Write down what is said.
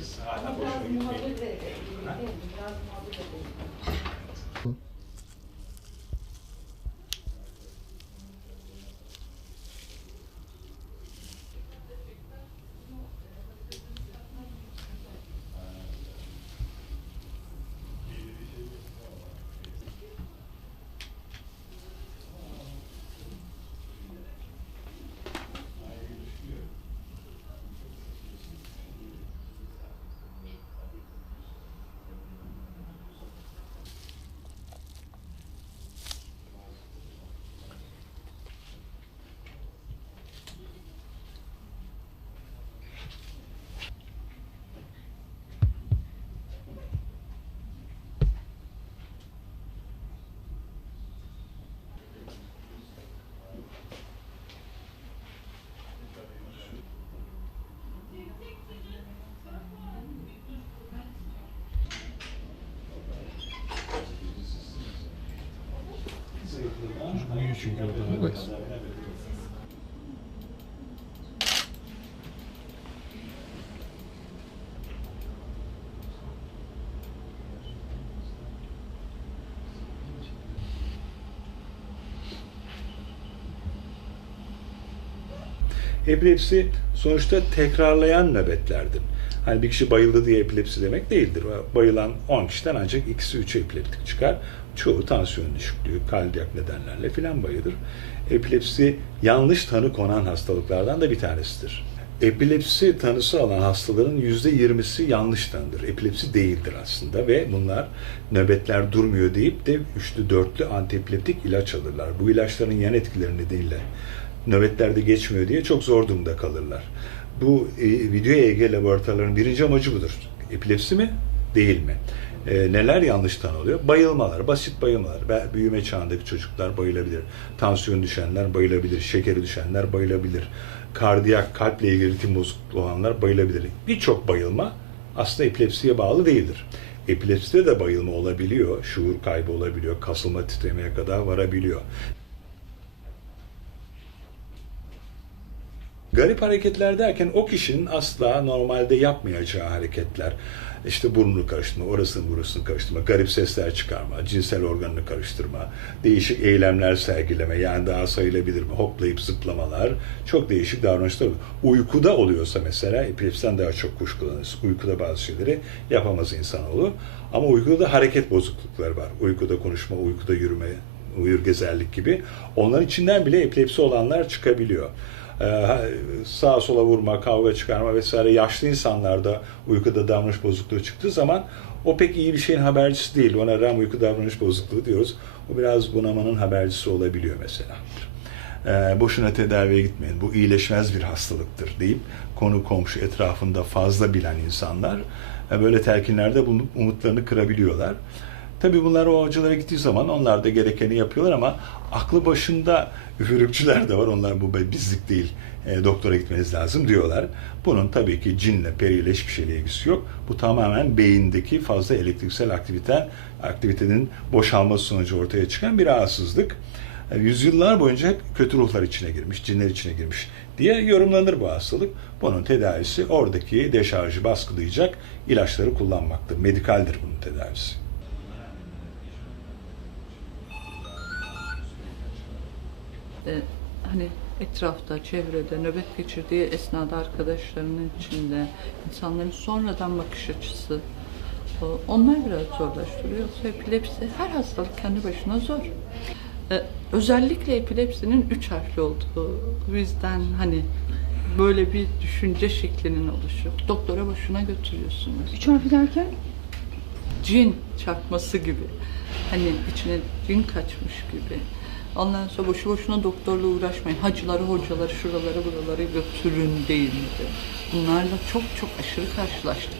ederiz. Hala boşuna gitmeyin. Biraz muhabbet edelim. Büyüyor çünkü sonuçta tekrarlayan nöbetlerdir. Hani bir kişi bayıldı diye epilepsi demek değildir. Bayılan 10 kişiden ancak ikisi 3'ü epileptik çıkar. Çoğu tansiyon düşüklüğü, kardiyak nedenlerle filan bayılır. Epilepsi yanlış tanı konan hastalıklardan da bir tanesidir. Epilepsi tanısı alan hastaların %20'si yanlış tanıdır. Epilepsi değildir aslında ve bunlar nöbetler durmuyor deyip de üçlü dörtlü antiepileptik ilaç alırlar. Bu ilaçların yan etkileri nedeniyle nöbetlerde geçmiyor diye çok zor durumda kalırlar. Bu e, video EEG laboratuvarlarının birinci amacı budur. Epilepsi mi? Değil mi? E, neler yanlış tanılıyor? Bayılmalar, basit bayılmalar. Büyüme çağındaki çocuklar bayılabilir. Tansiyon düşenler bayılabilir. Şekeri düşenler bayılabilir. Kardiyak, kalple ilgili ritim bozukluğu olanlar bayılabilir. Birçok bayılma aslında epilepsiye bağlı değildir. Epilepside de bayılma olabiliyor, şuur kaybı olabiliyor, kasılma titremeye kadar varabiliyor. Garip hareketler derken o kişinin asla normalde yapmayacağı hareketler. İşte burnunu karıştırma, orasını burasını karıştırma, garip sesler çıkarma, cinsel organını karıştırma, değişik eylemler sergileme, yani daha sayılabilir mi? Hoplayıp zıplamalar, çok değişik davranışlar. Uykuda oluyorsa mesela, epilepsiden daha çok kuşkulanırız. Uykuda bazı şeyleri yapamaz insanoğlu. Ama uykuda da hareket bozuklukları var. Uykuda konuşma, uykuda yürüme, uyur gezerlik gibi. Onların içinden bile epilepsi olanlar çıkabiliyor sağa sola vurma, kavga çıkarma vesaire yaşlı insanlarda uykuda davranış bozukluğu çıktığı zaman o pek iyi bir şeyin habercisi değil. Ona REM uyku davranış bozukluğu diyoruz. O biraz bunamanın habercisi olabiliyor mesela. Ee, boşuna tedaviye gitmeyin. Bu iyileşmez bir hastalıktır deyip konu komşu etrafında fazla bilen insanlar e, böyle telkinlerde bulunup umutlarını kırabiliyorlar. Tabii bunlar o avcılara gittiği zaman onlar da gerekeni yapıyorlar ama aklı başında üfürükçüler de var. Onlar bu bizlik değil, e, doktora gitmeniz lazım diyorlar. Bunun tabii ki cinle, periyle hiçbir şeyle ilgisi yok. Bu tamamen beyindeki fazla elektriksel aktivite, aktivitenin boşalması sonucu ortaya çıkan bir rahatsızlık. E, Yüzyıllar boyunca hep kötü ruhlar içine girmiş, cinler içine girmiş diye yorumlanır bu hastalık. Bunun tedavisi oradaki deşarjı baskılayacak ilaçları kullanmaktır. Medikaldir bunun tedavisi. E, hani etrafta, çevrede, nöbet geçirdiği esnada arkadaşlarının içinde, insanların sonradan bakış açısı, onlar biraz zorlaştırıyor. Yoksa epilepsi, her hastalık kendi başına zor. E, özellikle epilepsinin üç harfli olduğu bizden hani böyle bir düşünce şeklinin oluşu. Doktora boşuna götürüyorsunuz Üç harfi derken? cin çarpması gibi. Hani içine cin kaçmış gibi. Ondan sonra boşu boşuna doktorla uğraşmayın. Hacıları, hocaları, şuraları, buraları götürün değil miydi? Bunlarla çok çok aşırı karşılaştık.